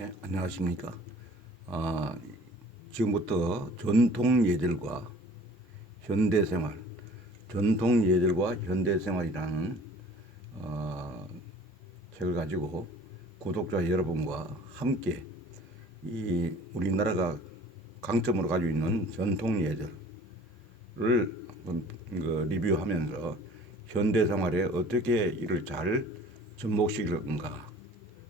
네, 안녕하십니까. 아, 지금부터 전통 예절과 현대생활, 전통 예절과 현대생활이라는 책을 가지고 구독자 여러분과 함께 이 우리나라가 강점으로 가지고 있는 전통 예절을 한번 리뷰하면서 현대생활에 어떻게 이를 잘 접목시킬 건가,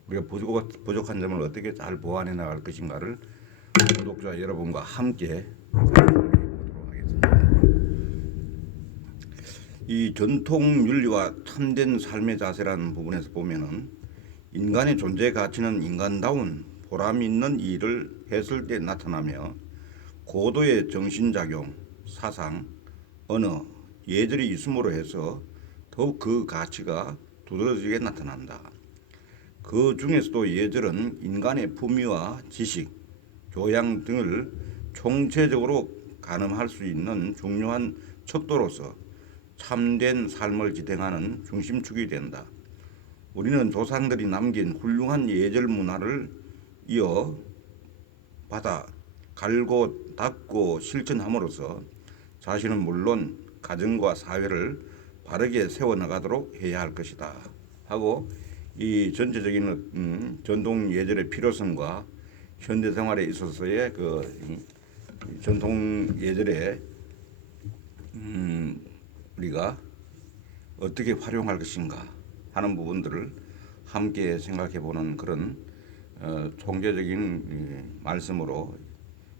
우리가 부족한 점을 어떻게 잘 보완해 나갈 것인가를 구독자 여러분과 함께 보도록 하겠습니다. 이 전통 윤리와 참된 삶의 자세라는 부분에서 보면은 인간의 존재 가치는 인간다운 보람 있는 일을 했을 때 나타나며 고도의 정신작용, 사상, 언어, 예절이 있음으로 해서 더욱 그 가치가 두드러지게 나타난다. 그 중에서도 예절은 인간의 품위와 지식, 교양 등을 총체적으로 가늠할 수 있는 중요한 척도로서 참된 삶을 지탱하는 중심축이 된다. 우리는 조상들이 남긴 훌륭한 예절 문화를 이어받아 갈고 닦고 실천함으로써 자신은 물론 가정과 사회를 바르게 세워나가도록 해야 할 것이다 하고, 이 전체적인 전통 예절의 필요성과 현대 생활에 있어서의 전통 예절에 우리가 어떻게 활용할 것인가 하는 부분들을 함께 생각해보는 그런 총체적인 말씀으로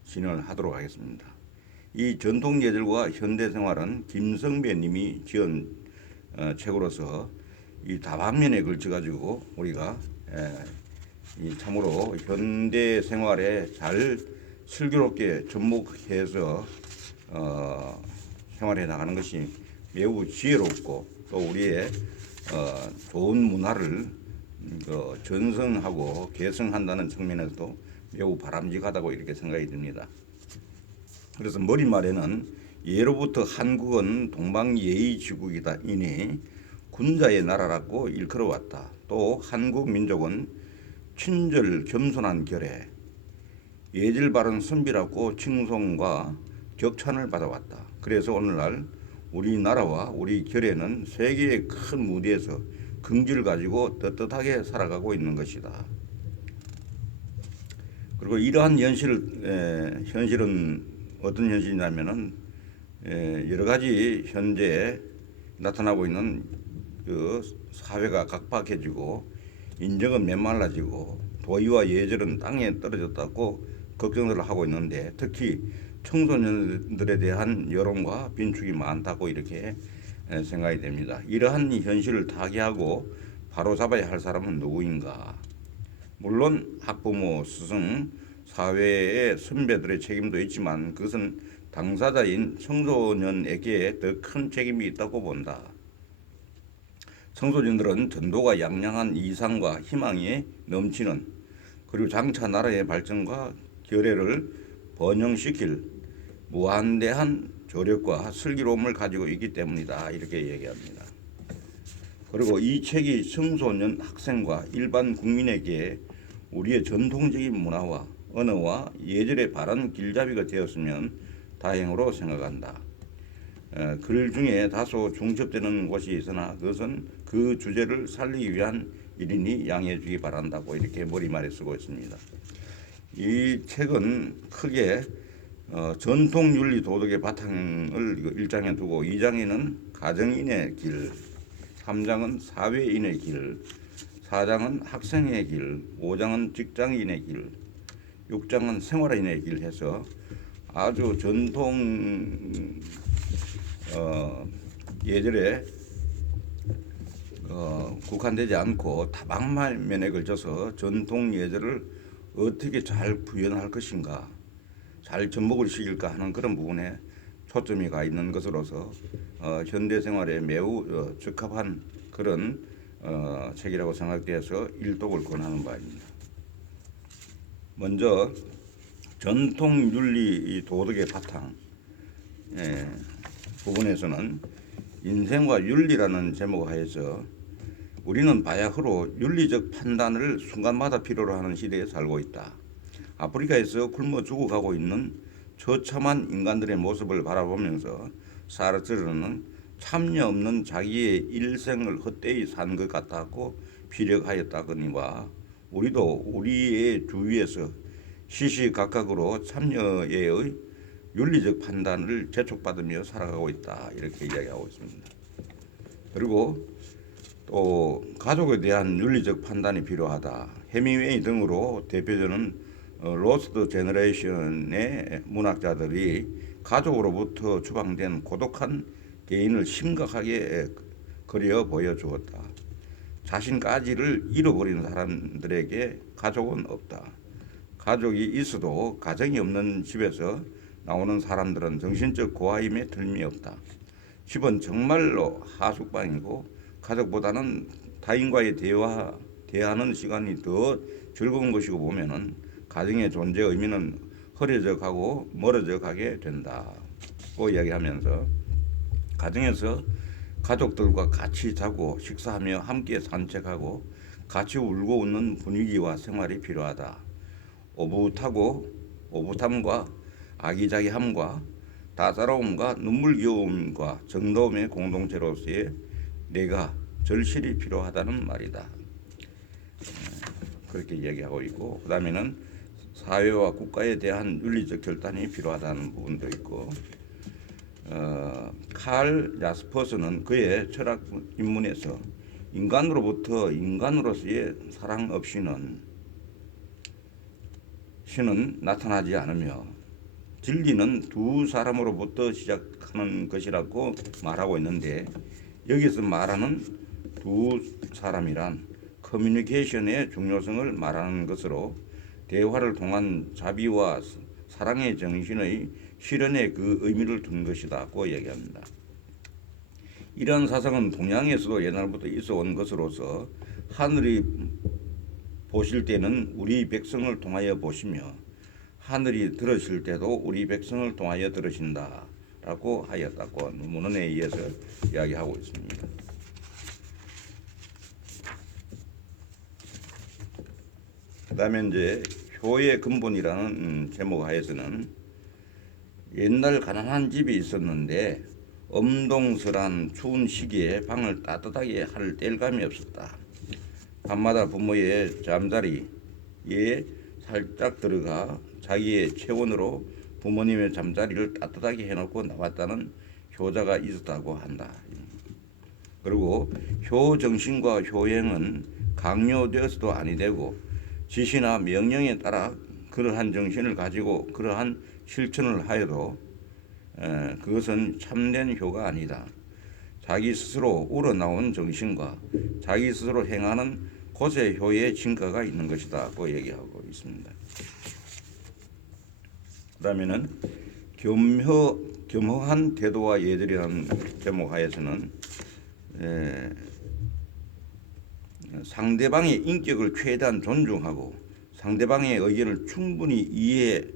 진행을 하도록 하겠습니다. 이 전통 예절과 현대 생활은 김성배 님이 지은 책으로서 이 다방면에 걸쳐 가지고 우리가 참으로 현대 생활에 잘 슬기롭게 접목해서 생활해 나가는 것이 매우 지혜롭고, 또 우리의 좋은 문화를 전승하고 개성한다는 측면에서도 매우 바람직하다고 이렇게 생각이 듭니다. 그래서 머릿말에는 예로부터 한국은 동방예의지국이다 이니 군자의 나라라고 일컬어왔다. 또 한국 민족은 친절 겸손한 결에 예절 바른 선비라고 칭송과 격찬을 받아왔다. 그래서 오늘날 우리나라와 우리 결에는 세계의 큰 무대에서 긍지를 가지고 떳떳하게 살아가고 있는 것이다. 그리고 이러한 현실은 어떤 현실이냐면은 여러 가지 현재 나타나고 있는 그 사회가 각박해지고 인정은 메말라지고 도의와 예절은 땅에 떨어졌다고 걱정을 하고 있는데, 특히 청소년들에 대한 여론과 빈축이 많다고 이렇게 생각이 됩니다. 이러한 현실을 타개하고 바로잡아야 할 사람은 누구인가? 물론 학부모, 스승, 사회의 선배들의 책임도 있지만 그것은 당사자인 청소년에게 더 큰 책임이 있다고 본다. 청소년들은 전도가 양양한 이상과 희망이 넘치는, 그리고 장차 나라의 발전과 결의를 번영시킬 무한대한 조력과 슬기로움을 가지고 있기 때문이다 이렇게 얘기합니다. 그리고 이 책이 청소년, 학생과 일반 국민에게 우리의 전통적인 문화와 언어와 예절의 바른 길잡이가 되었으면 다행으로 생각한다. 글 중에 다소 중첩되는 것이 있으나 그것은 그 주제를 살리기 위한 일이니 양해해 주기 바란다고 이렇게 머리말에 쓰고 있습니다. 이 책은 크게 전통 윤리 도덕의 바탕을 1장에 두고 2장에는 가정인의 길, 3장은 사회인의 길, 4장은 학생의 길, 5장은 직장인의 길, 6장은 생활인의 길 해서 아주 전통 예절에 국한되지 않고 다방면에 걸쳐서 전통 예절을 어떻게 잘 구현할 것인가, 잘 접목을 시킬까 하는 그런 부분에 초점이 가 있는 것으로서 현대 생활에 매우 적합한 그런 책이라고 생각되어서 일독을 권하는 바입니다. 먼저 전통 윤리 도덕의 바탕 부분에서는 인생과 윤리라는 제목 하에서 우리는 바야흐로 윤리적 판단을 순간마다 필요로 하는 시대에 살고 있다. 아프리카에서 굶어 죽어가고 있는 처참한 인간들의 모습을 바라보면서 사르트르는 참여 없는 자기의 일생을 헛되이 산 것 같았고 피력하였다거니와 우리도 우리의 주위에서 시시각각으로 참여의 윤리적 판단을 재촉받으며 살아가고 있다. 이렇게 이야기하고 있습니다. 그리고 또 가족에 대한 윤리적 판단이 필요하다. 해밍웨이 등으로 대표되는 로스트 제너레이션의 문학자들이 가족으로부터 추방된 고독한 개인을 심각하게 그려 보여주었다. 자신까지를 잃어버린 사람들에게 가족은 없다. 가족이 있어도 가정이 없는 집에서 나오는 사람들은 정신적 고아임에 틀림없다. 집은 정말로 하숙방이고 가족보다는 타인과의 대화하는 시간이 더 즐거운 것이고 보면은 가정의 존재 의미는 흐려져 가고 멀어져 가게 된다고 이야기하면서 가정에서 가족들과 같이 자고 식사하며 함께 산책하고 같이 울고 웃는 분위기와 생활이 필요하다. 오붓함과 아기자기함과 따사로움과 눈물겨움과 정다움의 공동체로서의 내가 절실히 필요하다는 말이다. 그렇게 이야기하고 있고, 그 다음에는 사회와 국가에 대한 윤리적 결단이 필요하다는 부분도 있고, 칼 야스퍼스는 그의 철학 입문에서 인간으로부터 인간으로서의 사랑 없이는 신은 나타나지 않으며 진리는 두 사람으로부터 시작하는 것이라고 말하고 있는데, 여기서 말하는 두 사람이란 커뮤니케이션의 중요성을 말하는 것으로 대화를 통한 자비와 사랑의 정신의 실현에 그 의미를 둔 것이다고 얘기합니다. 이러한 사상은 동양에서도 옛날부터 있어 온 것으로서 하늘이 보실 때는 우리 백성을 통하여 보시며 하늘이 들으실 때도 우리 백성을 통하여 들으신다라고 하였다고 문헌에 의해서 이야기하고 있습니다. 그 다음에 이제 효의 근본이라는 제목 하에서는 옛날 가난한 집이 있었는데 엄동설한 추운 시기에 방을 따뜻하게 할 뗄감이 없었다. 밤마다 부모의 잠자리에 살짝 들어가 자기의 체온으로 부모님의 잠자리를 따뜻하게 해놓고 나왔다는 효자가 있었다고 한다. 그리고 효정신과 효행은 강요되어서도 아니 되고 지시나 명령에 따라 그러한 정신을 가지고 그러한 실천을 하여도 그것은 참된 효가 아니다. 자기 스스로 우러나온 정신과 자기 스스로 행하는 곳의 효의 진가가 있는 것이다고 얘기하고 있습니다. 그 다음에는 겸허한 태도와 예절이라는 제목 하에서는 상대방의 인격을 최대한 존중하고 상대방의 의견을 충분히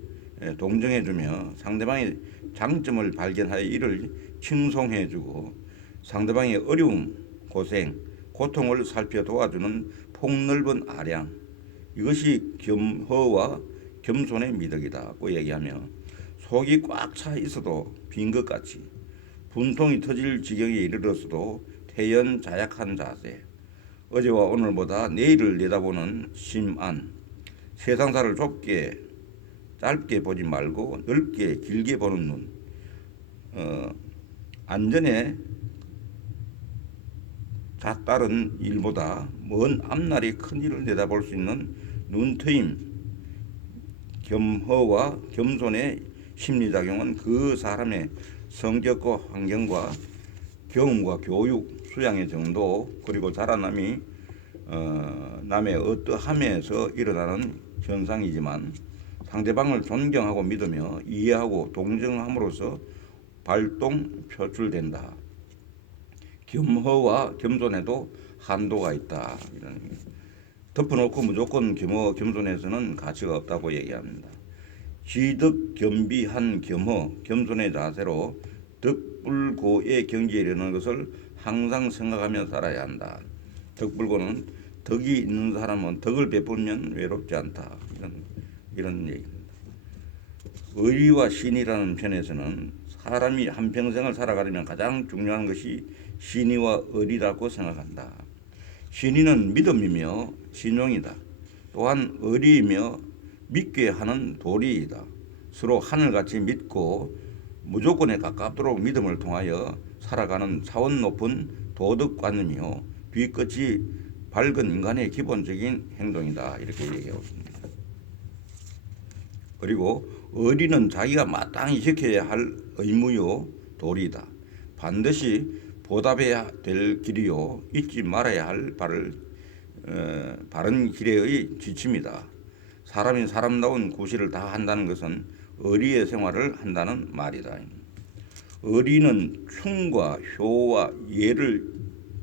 동정해주며 상대방의 장점을 발견하여 이를 칭송해주고 상대방의 어려움, 고생, 고통을 살펴 도와주는 폭넓은 아량, 이것이 겸허와 겸손의 미덕이다고 얘기하며 속이 꽉 차 있어도 빈 것 같이 분통이 터질 지경에 이르렀어도 태연자약한 자세, 어제와 오늘보다 내일을 내다보는 심안, 세상사를 짧게 보지 말고 넓게 길게 보는 눈, 안전에 다른 일보다 먼 앞날의 큰 일을 내다볼 수 있는 눈트임, 겸허와 겸손의 심리작용은 그 사람의 성격과 환경과 경험과 교육, 수양의 정도 그리고 자라남이 남의 어떠함에서 일어나는 현상이지만 상대방을 존경하고 믿으며 이해하고 동정함으로써 표출된다. 겸허와 겸손에도 한도가 있다. 덮어놓고 무조건 겸손해서는 가치가 없다고 얘기합니다. 지덕 겸비한 겸손의 자세로 덕불고의 경지에 이르는 것을 항상 생각하며 살아야 한다. 덕불고는 덕이 있는 사람은 덕을 베풀면 외롭지 않다. 이런 얘기입니다. 의리와 신이라는 편에서는 사람이 한평생을 살아가려면 가장 중요한 것이 신의와 의리라고 생각한다. 신의는 믿음이며 신용이다. 또한 의리이며 믿게 하는 도리이다. 서로 하늘같이 믿고 무조건에 가깝도록 믿음을 통하여 살아가는 차원 높은 도덕관념이요 뒤끝이 밝은 인간의 기본적인 행동이다. 이렇게 얘기하고 있습니다. 그리고 의리는 자기가 마땅히 지켜야 할 의무요 도리이다. 반드시 보답해야 될 길이요 잊지 말아야 할 바른 길의 지침이다. 사람이 사람다운 구실을 다 한다는 것은 의리의 생활을 한다는 말이다. 의리는 충과 효와 예를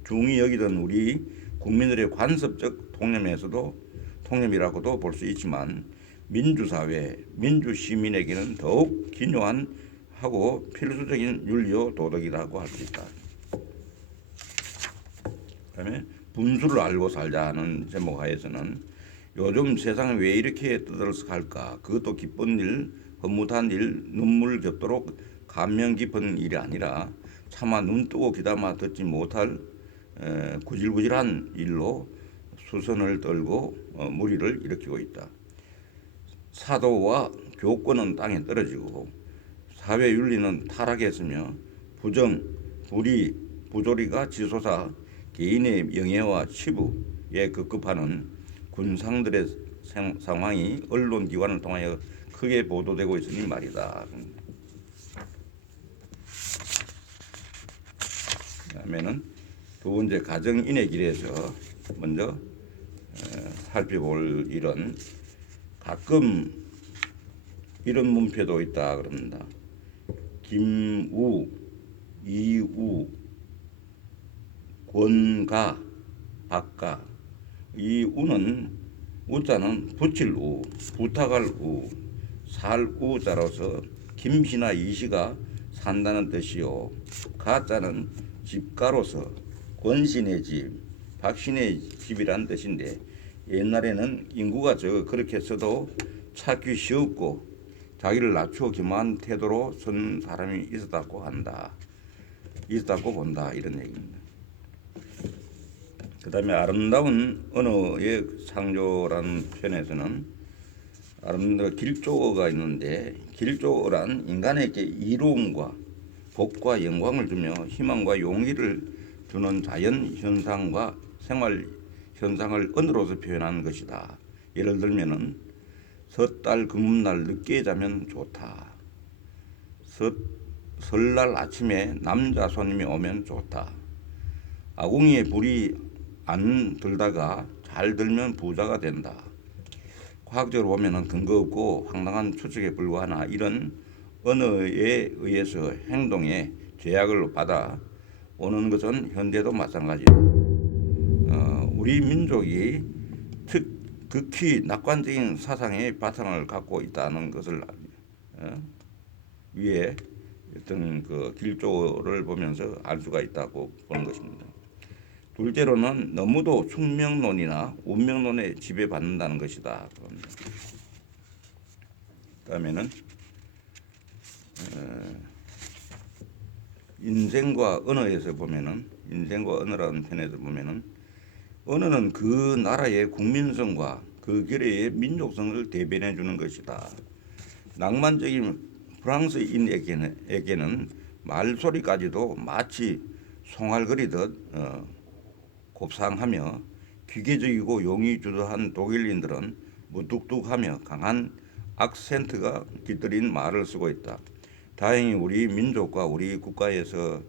중히 여기던 우리 국민들의 관습적 통념이라고도 볼 수 있지만 민주사회, 민주시민에게는 더욱 기묘한 하고 필수적인 윤리요 도덕이라고 할 수 있다. 그다음에 분수를 알고 살자 하는 제목 하에서는 요즘 세상에 왜 이렇게 떠들썩할까? 그것도 기쁜 일, 허무한 일, 눈물 겹도록 감명 깊은 일이 아니라 차마 눈 뜨고 귀담아 듣지 못할 구질구질한 일로 수선을 떨고 무리를 일으키고 있다. 사도와 교권은 땅에 떨어지고 사회 윤리는 타락했으며 부정, 불의, 부조리가 지솟아 개인의 명예와 치부에 급급하는 군상들의 상황이 언론기관을 통하여 크게 보도되고 있으니 말이다. 그다음에는 두 번째 가정인의 길에서 먼저 살펴볼 일은 가끔 이런 문표도 있다 그럽니다. 김우, 이우, 권가, 박가. 이 우는 우자는 붙일 우, 부탁할 우, 살 우자로서 김씨나 이씨가 산다는 뜻이요. 가자는 집가로서 권씨네 집, 박씨네 집이란 뜻인데 옛날에는 인구가 적어 그렇게 써도 찾기 쉬웠고 자기를 낮추어 겸한 태도로 쓴 사람이 있었다고 본다 이런 얘기입니다. 그 다음에 아름다운 언어의 창조라는 편에서는 아름다운 길조어가 있는데 길조어란 인간에게 이로움과 복과 영광을 주며 희망과 용기를 주는 자연 현상과 생활 현상을 언어로서 표현하는 것이다. 예를 들면은 섣달 금음날 늦게 자면 좋다. 설날 아침에 남자 손님이 오면 좋다. 아궁이에 불이 안 들다가 잘 들면 부자가 된다. 과학적으로 보면은 근거 없고 황당한 추측에 불과하나 이런 언어에 의해서 행동에 제약을 받아 오는 것은 현대도 마찬가지다. 우리 민족이 극히 낙관적인 사상의 바탕을 갖고 있다는 것을 위에 어떤 그 길조를 보면서 알 수가 있다고 보는 것입니다. 둘째로는 너무도 숙명론이나 운명론에 지배받는다는 것이다. 그다음에는 인생과 언어에서 보면은 인생과 언어라는 편에서 보면은 언어는 그 나라의 국민성과 그 결의의 민족성을 대변해 주는 것이다. 낭만적인 프랑스인에게는 말소리까지도 마치 송알거리듯 곱상하며 기계적이고 용이 주도한 독일인들은 무뚝뚝하며 강한 악센트가 깃들인 말을 쓰고 있다. 다행히 우리 민족과 우리 국가에서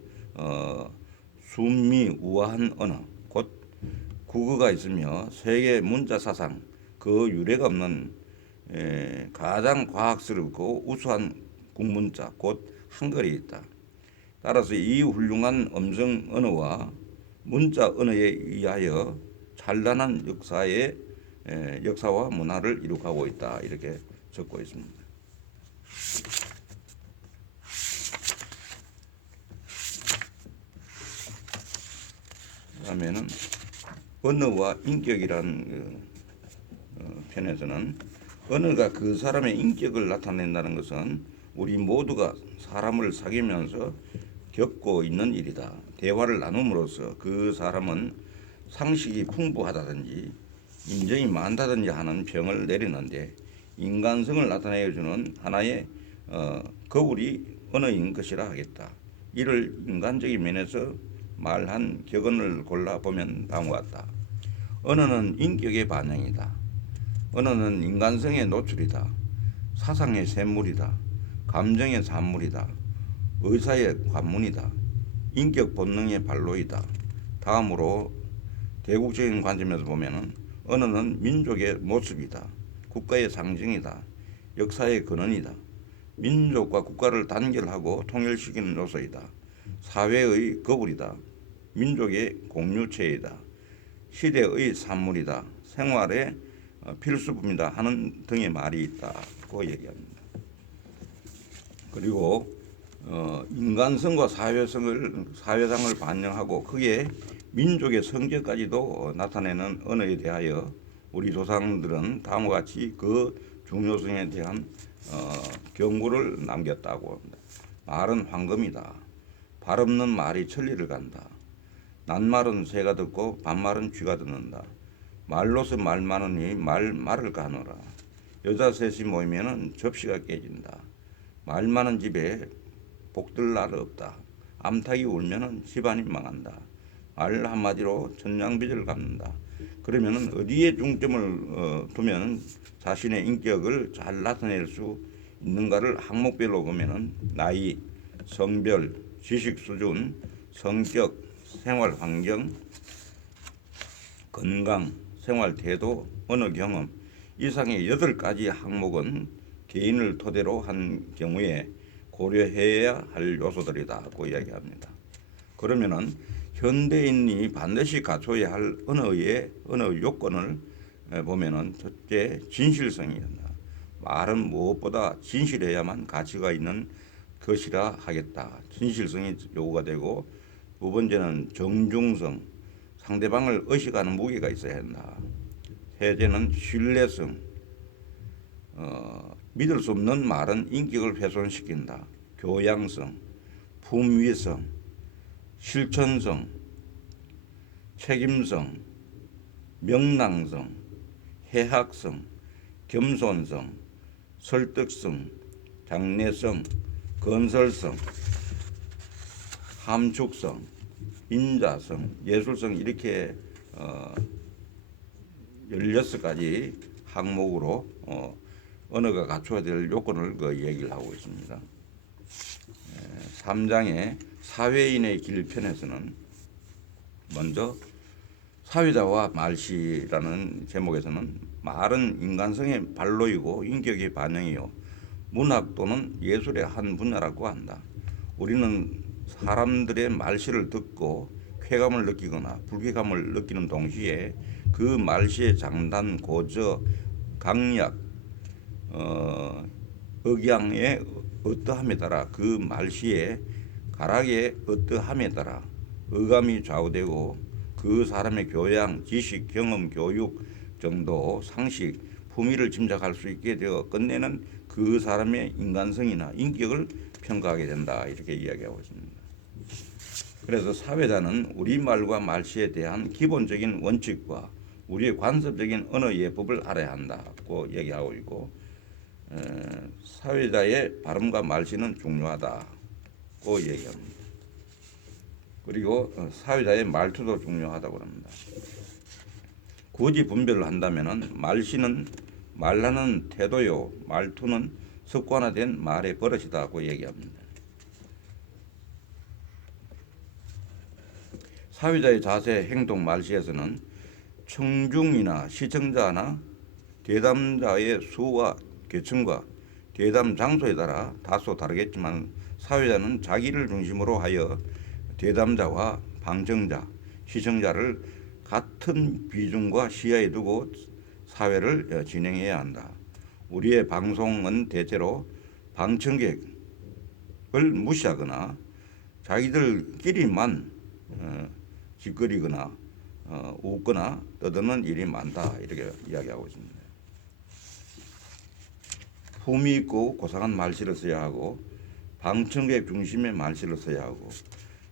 순미우아한 언어 곧 국어가 있으며 세계 문자 사상 그 유례가 없는 가장 과학스럽고 우수한 국문자 곧 한글이 있다. 따라서 이 훌륭한 음성 언어와 문자 언어에 의하여 찬란한 역사와 문화를 이룩하고 있다. 이렇게 적고 있습니다. 그다음에는 언어와 인격이라는 편에서는 언어가 그 사람의 인격을 나타낸다는 것은 우리 모두가 사람을 사귀면서 겪고 있는 일이다. 대화를 나눔으로써 그 사람은 상식이 풍부하다든지 인정이 많다든지 하는 평을 내리는데 인간성을 나타내주는 하나의 거울이 언어인 것이라 하겠다. 이를 인간적인 면에서 말한 격언을 골라보면 다음과 같다. 언어는 인격의 반영이다. 언어는 인간성의 노출이다. 사상의 샘물이다. 감정의 산물이다. 의사의 관문이다. 인격 본능의 발로이다. 다음으로 대국적인 관점에서 보면 언어는 민족의 모습이다. 국가의 상징이다. 역사의 근원이다. 민족과 국가를 단결하고 통일시키는 요소이다. 사회의 거울이다. 민족의 공유체이다. 시대의 산물이다. 생활의 필수품이다 하는 등의 말이 있다고 얘기합니다. 그리고 인간성과 사회상을 반영하고 그게 민족의 성격까지도 나타내는 언어에 대하여 우리 조상들은 다음과 같이 그 중요성에 대한 경고를 남겼다고 합니다. 말은 황금이다. 발 없는 말이 천리를 간다. 낱말은 새가 듣고 반말은 쥐가 듣는다. 말로서 말 많으니 말을 가느라. 여자 셋이 모이면 접시가 깨진다. 말 많은 집에 복들 날 없다. 암탉이 울면 집안이 망한다. 말 한마디로 천냥빚을 갚는다. 그러면 어디에 중점을 두면 자신의 인격을 잘 나타낼 수 있는가를 항목별로 보면 나이, 성별, 지식 수준, 성격, 생활 환경, 건강, 생활 태도, 언어 경험 이상의 8가지 항목은 개인을 토대로 한 경우에 고려해야 할 요소들이다고 이야기합니다. 그러면은 현대인이 반드시 갖춰야 할 언어 요건을 보면은 첫째 진실성이다. 말은 무엇보다 진실해야만 가치가 있는 것이라 하겠다. 진실성이 요구가 되고 두 번째는 정중성, 상대방을 의식하는 무게가 있어야 한다. 셋째는 신뢰성, 믿을 수 없는 말은 인격을 훼손시킨다. 교양성, 품위성, 실천성, 책임성, 명랑성, 해학성, 겸손성, 설득성, 장래성, 건설성, 함축성, 인자성, 예술성 이렇게 16가지 항목으로 언어가 갖춰야 될 요건을 얘기를 하고 있습니다. 3장의 사회인의 길 편에서는 먼저 사회자와 말시라는 제목에서는 말은 인간성의 발로이고 인격의 반영이요 문학 또는 예술의 한 분야라고 한다. 우리는 사람들의 말시를 듣고 쾌감을 느끼거나 불쾌감을 느끼는 동시에 그 말시의 장단, 고저, 강약, 억양의 어떠함에 따라 그 말시의 가락의 어떠함에 따라 어감이 좌우되고 그 사람의 교양, 지식, 경험, 교육 정도, 상식, 품위를 짐작할 수 있게 되어 끝내는 그 사람의 인간성이나 인격을 평가하게 된다 이렇게 이야기하고 있습니다. 그래서 사회자는 우리말과 말시에 대한 기본적인 원칙과 우리의 관습적인 언어 예법을 알아야 한다고 얘기하고 있고 사회자의 발음과 말시는 중요하다고 얘기합니다. 그리고 사회자의 말투도 중요하다고 합니다. 굳이 분별을 한다면 말시는 말하는 태도요 말투는 습관화된 말의 버릇이다고 얘기합니다. 사회자의 자세, 행동, 말시에서는 청중이나 시청자나 대담자의 수와 계층과 대담 장소에 따라 다소 다르겠지만 사회자는 자기를 중심으로 하여 대담자와 방청자, 시청자를 같은 비중과 시야에 두고 사회를 진행해야 한다. 우리의 방송은 대체로 방청객을 무시하거나 자기들끼리만 짓거리거나 웃거나 떠드는 일이 많다 이렇게 이야기하고 있습니다. 품위 있고 고상한 말씨를 써야 하고 방청객 중심의 말씨를 써야 하고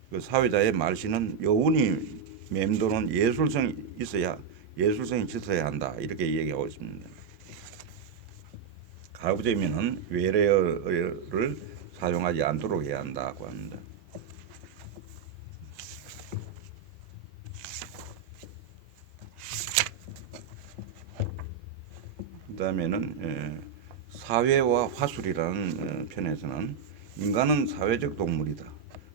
그 사회자의 말씨는 여운이 맴도는 예술성이 있어야 예술성이 짙어야 한다 이렇게 얘기하고 있습니다. 가부제면은 외래어를 사용하지 않도록 해야 한다고 합니다. 그다음에는 사회와 화술이라는 편에서는 인간은 사회적 동물이다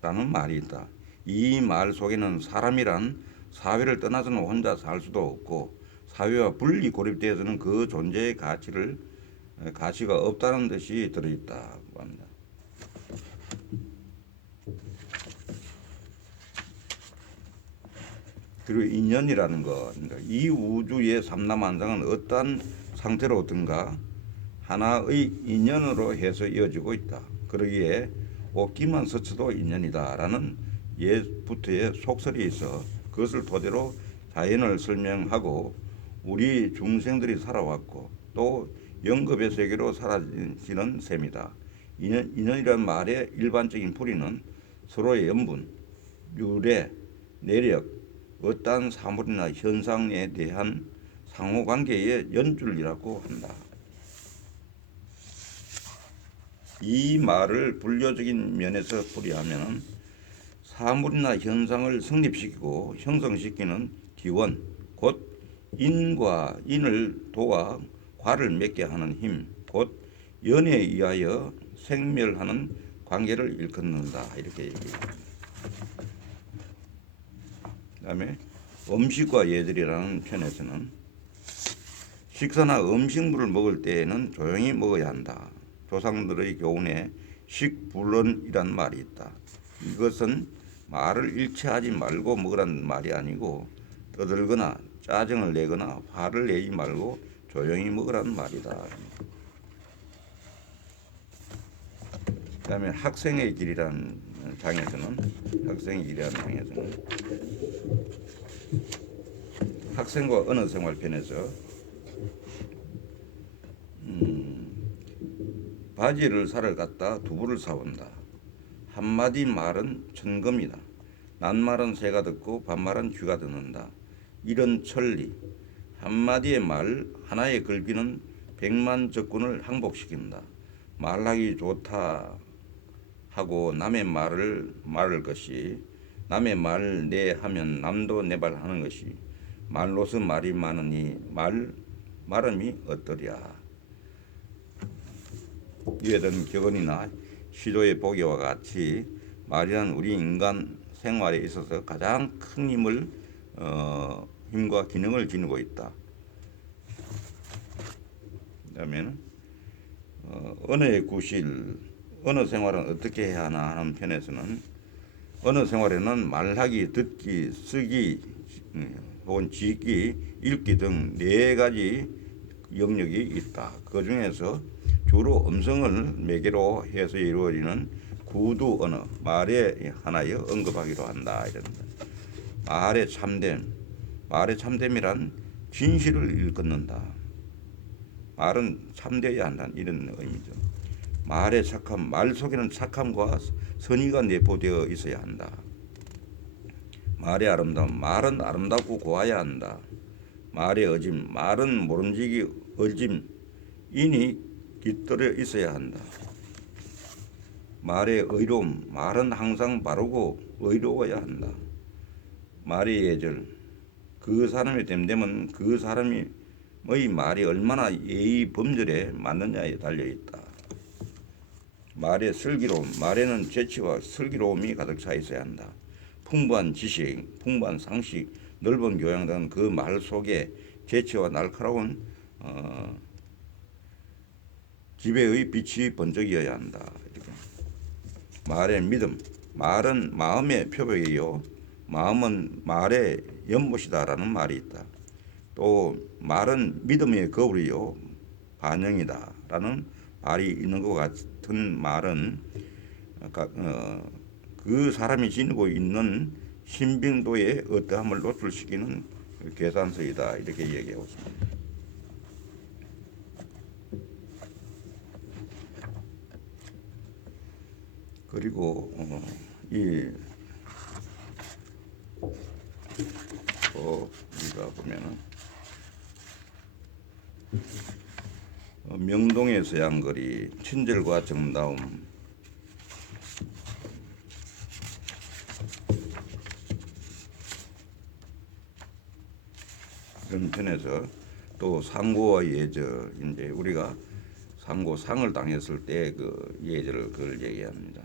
라는 말이 있다. 이 말 속에는 사람이란 사회를 떠나서는 혼자 살 수도 없고 사회와 분리 고립되어서는 그 존재의 가치가 없다는 뜻이 들어있다고 합니다. 그리고 인연이라는 것, 그러니까 이 우주의 삼라만상은 어떠한 상태로 어떤가 하나의 인연으로 해서 이어지고 있다. 그러기에 옷기만 스쳐도 인연이다라는 옛부터의 속설이 있어 그것을 토대로 자연을 설명하고 우리 중생들이 살아왔고 또 영겁의 세계로 사라지는 셈이다. 인연이란 말의 일반적인 풀이는 서로의 연분, 유래, 내력, 어떠한 사물이나 현상에 대한 상호관계의 연줄이라고 한다. 이 말을 분류적인 면에서 풀이하면 사물이나 현상을 성립시키고 형성시키는 기원, 곧 인과 인을 도와 과를 맺게 하는 힘, 곧 연에 의하여 생멸하는 관계를 일컫는다. 이렇게 얘기합니다. 그다음에 음식과 예절이라는 편에서는 식사나 음식물을 먹을 때에는 조용히 먹어야 한다. 조상들의 교훈에 식불론이란 말이 있다. 이것은 말을 일체하지 말고 먹으라는 말이 아니고 떠들거나 짜증을 내거나 화를 내지 말고 조용히 먹으라는 말이다. 그 다음에 학생의 길이라는 장에서는 학생과 언어생활 편에서 바지를 사러 갔다 두부를 사온다. 한마디 말은 천금이다. 낱말은 새가 듣고 반말은 쥐가 듣는다. 이런 천리, 한마디의 말 하나의 글귀는 100만 적군을 항복시킨다. 말하기 좋다 하고 남의 말을 말할 것이 남의 말 내 하면 남도 내 말 하는 것이 말로서 말이 많으니 말음이 어떠랴. 이에 대한 격언이나 시조의 보기와 같이 말이란 우리 인간 생활에 있어서 가장 큰 힘과 기능을 지니고 있다. 그다음에는 언어의 구실, 언어 생활은 어떻게 해야 하나 하는 편에서는 언어 생활에는 말하기, 듣기, 쓰기, 혹은 짓기, 읽기 등 4가지 영역이 있다. 그 중에서 주로 음성을 매개로 해서 이루어지는 구두 언어, 말의 하나여 언급하기로 한다. 이런다. 말의 참됨이란 진실을 일컫는다. 말은 참되어야 한다는 이런 의미죠. 말의 착함, 말 속에는 착함과 선의가 내포되어 있어야 한다. 말의 아름다움, 말은 아름답고 고와야 한다. 말의 어짐, 말은 모름지기 어짐인이 깃들어 있어야 한다. 말의 의로움, 말은 항상 바르고 의로워야 한다. 말의 예절, 그 사람의 됨됨은 그 사람의 말이 얼마나 예의 범절에 맞느냐에 달려있다. 말의 슬기로움, 말에는 재치와 슬기로움이 가득 차 있어야 한다. 풍부한 지식, 풍부한 상식, 넓은 교양 등 그 말 속에 재치와 날카로운 지배의 빛이 번쩍이어야 한다. 이렇게. 말의 믿음, 말은 마음의 표백이요 마음은 말의 연못이다라는 말이 있다. 또 말은 믿음의 거울이요 반영이다라는 말이 있는 것 같은 말은 그 사람이 지니고 있는 신빙도에 어떠함을 노출시키는 계산서이다 이렇게 얘기하고 있습니다. 그리고 우리가 보면은 명동의 서양거리 친절과 정다움 이런 편에서 또 상고와 예절 이제 우리가 상고상을 당했을 때 그 예절을 그걸 얘기합니다.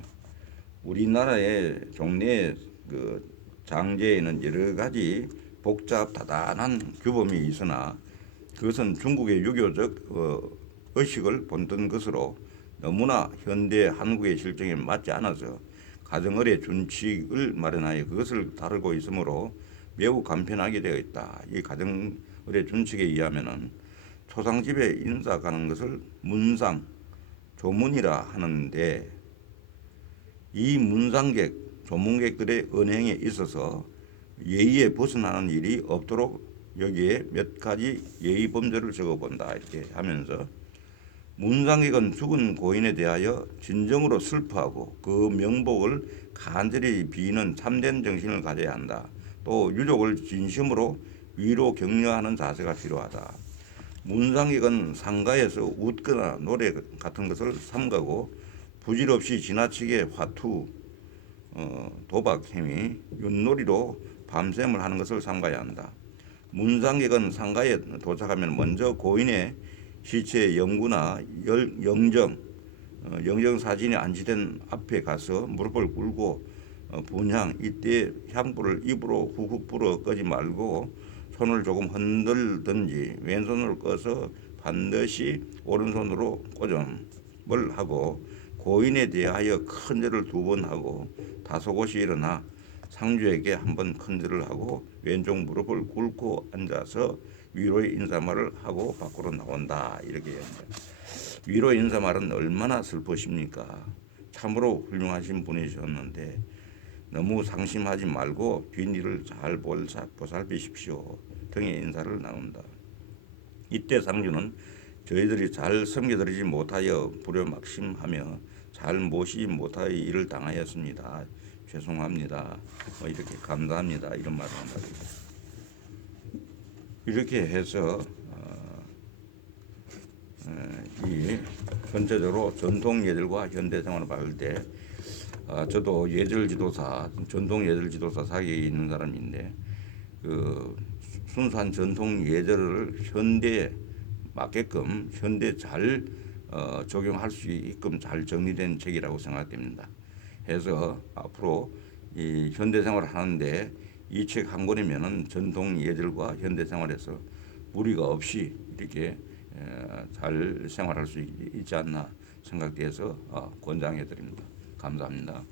우리나라의 종래 그 장제에는 여러 가지 복잡 다단한 규범이 있으나 그것은 중국의 유교적 의식을 본뜬 것으로 너무나 현대 한국의 실정에 맞지 않아서 가정의례 준칙을 마련하여 그것을 다루고 있으므로 매우 간편하게 되어 있다. 이 가정의례 준칙에 의하면은 초상집에 인사 가는 것을 문상, 조문이라 하는데 이 문상객, 조문객들의 언행에 있어서 예의에 벗어나는 일이 없도록 여기에 몇 가지 예의 범죄를 적어본다 이렇게 하면서 문상객은 죽은 고인에 대하여 진정으로 슬퍼하고 그 명복을 간절히 비는 참된 정신을 가져야 한다. 또 유족을 진심으로 위로 격려하는 자세가 필요하다. 문상객은 상가에서 웃거나 노래 같은 것을 삼가고 부질없이 지나치게 화투, 도박 행위, 윷놀이로 밤샘을 하는 것을 삼가야 한다. 문상객은 상가에 도착하면 먼저 고인의 시체 영구나 영정 사진이 안치된 앞에 가서 무릎을 꿇고 분향 이때 향불을 입으로 훅훅 불어 끄지 말고 손을 조금 흔들든지 왼손으로 꺼서 반드시 오른손으로 꼬점을 하고 고인에 대하여 큰 절을 2번 하고 다소곳이 일어나 상주에게 한번 큰 절을 하고 왼쪽 무릎을 꿇고 앉아서 위로의 인사말을 하고 밖으로 나온다 이렇게 합니다. 위로의 인사말은 얼마나 슬프십니까? 참으로 훌륭하신 분이셨는데 너무 상심하지 말고 뒷일을 잘 보살피십시오 등의 인사를 나눈다. 이때 상주는 저희들이 잘 섬겨드리지 못하여 불효막심하며 잘 모시지 못하여 일을 당하였습니다. 죄송합니다. 이렇게 감사합니다. 이런 말을 한다. 이렇게 해서 이 전체적으로 전통 예절과 현대 생활을 봤을 때 저도 예절 지도사, 전통 예절 지도사 사기에 있는 사람인데 그 순수한 전통 예절을 현대에 맞게끔 현대 잘 적용할 수 있게끔 잘 정리된 책이라고 생각됩니다. 해서 앞으로 이 현대 생활을 하는데 이 책 한 권이면은 전통 예절과 현대 생활에서 무리가 없이 이렇게 잘 생활할 수 있지 않나 생각돼서 권장해 드립니다. 감사합니다.